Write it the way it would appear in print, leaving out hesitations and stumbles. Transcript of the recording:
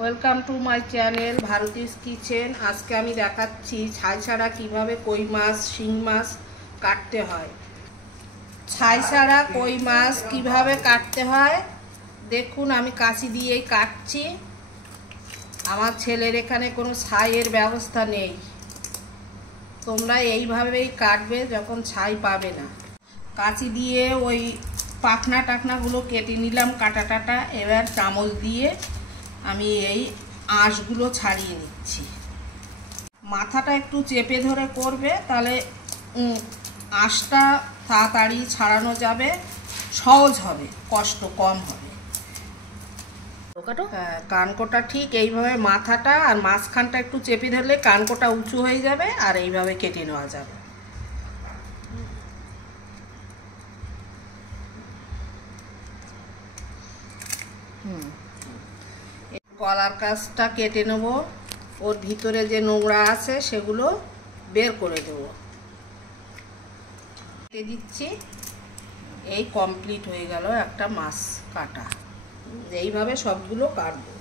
Welcome to my channel Bharati's kitchen. আজকে আমি দেখাচ্ছি ছাই ছাড়া কীভাবে কই মাছ শিং মাছ কাটতে হয়। ছাই ছাড়া কই মাছ কীভাবে কাটতে হয় দেখুন, আমি কাঁচি দিয়েই কাটছি। আমার ছেলের এখানে কোনো ছাইয়ের ব্যবস্থা নেই, তোমরা এইভাবেই কাটবে যখন ছাই পাবে না। কাঁচি দিয়ে ওই পাখনা টাকনাগুলো কেটে নিলাম কাটা টাটা। এবার চামচ দিয়ে আমি এই আঁশগুলো ছাড়িয়ে নিচ্ছি। মাথাটা একটু চেপে ধরে করবে, তাহলে আঁশটা তাড়াতাড়ি ছাড়ানো যাবে, সহজ হবে, কষ্ট কম হবে। হ্যাঁ, কানকোটা ঠিক এইভাবে মাথাটা আর মাঝখানটা একটু চেপে ধরলে কানকোটা উঁচু হয়ে যাবে আর এইভাবে কেটে নেওয়া যাবে। গলার কাছটা কেটে নেব, ওর ভিতরে যে নোংরা আছে সেগুলো বের করে দেব। কেটে দিচ্ছি। এই কমপ্লিট হয়ে গেল একটা মাছ কাটা। এইভাবে সবগুলো কাটবো।